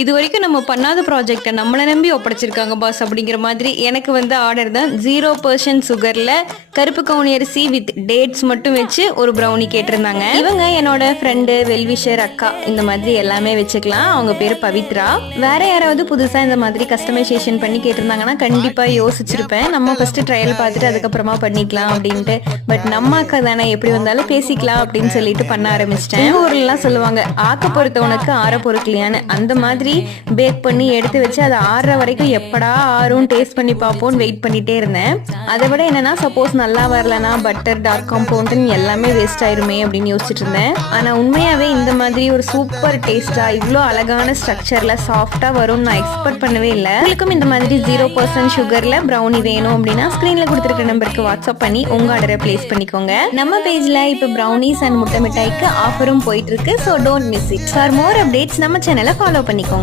இது வரைக்கும் நம்ம பண்ணாத ப்ராஜெக்டை நம்மளை நம்பி ஒப்படைச்சிருக்காங்க பாஸ் அப்படிங்கிற மாதிரி எனக்கு வந்து ஆர்டர் தான் 0% சுகரில் கருப்பு கவுனி அரிசி வித் டேட்ஸ் மட்டும் வச்சு ஒரு ப்ரௌனி கேட்டிருந்தாங்க. இவங்க என்னோட ஃப்ரெண்டு, வெல்விஷர், அக்கா இந்த மாதிரி எல்லாமே வச்சுக்கலாம். அவங்க பேர் பவித்ரா. வேற யாராவது புதுசாக இந்த மாதிரி கஸ்டமைசேஷன் பண்ணி கேட்டிருந்தாங்கன்னா கண்டிப்பாக யோசிச்சிருப்பேன். நம்ம ஃபர்ஸ்ட் ட்ரையல் பார்த்துட்டு அதுக்கப்புறமா பண்ணிக்கலாம் அப்படின்ட்டு. பட் நம்ம அக்கா தானே, எப்படி வந்தாலும் பேசிக்கலாம் அப்படின்னு சொல்லிட்டு பண்ண ஆரம்பிச்சிட்டேன். எங்கள் ஊர்லாம் சொல்லுவாங்க, ஆக்க பொறுத்தவனுக்கு ஆற பொறுக்கலையான்னு. அந்த மாதிரி பேக் பண்ணி எடுத்து வச்சு அதை ஆறுற வரைக்கும் எப்படா ஆறும் டேஸ்ட் பண்ணி பார்ப்போம்னு வெயிட் பண்ணிட்டே இருந்தேன். அதை விட என்னன்னா, சப்போஸ் நல்லா வரலனா பட்டர், டார்க் காம்பவுண்ட் எல்லாமே வேஸ்ட் ஆயிருமே அப்படின்னு யோசிச்சுட்டு இருந்தேன். ஆனா உண்மையாவே இந்த மாதிரி ஒரு சூப்பர் டேஸ்டா இவ்வளோ அழகான ஸ்ட்ரக்சர்ல சாஃப்டா வரும்னு நான் எக்ஸ்பெக்ட் பண்ணவே இல்லை. உங்களுக்கும் இந்த மாதிரி 0% சுகர்ல ப்ரௌனி வேணும் அப்படின்னா ஸ்கிரீன்ல கொடுத்துருக்க நம்பருக்கு வாட்ஸ்அப் பண்ணி உங்க ஆர்டரை பிளேஸ் பண்ணிக்கோங்க. நம்ம பேஜ்ல இப்போ ப்ரௌனிஸ் அண்ட் முட்டை மிட்டாய்க்கு ஆஃபரும் போயிட்டு இருக்கு. So don't miss it. For more updates நம்ம சேனலை ஃபாலோ பண்ணிக்கோங்க.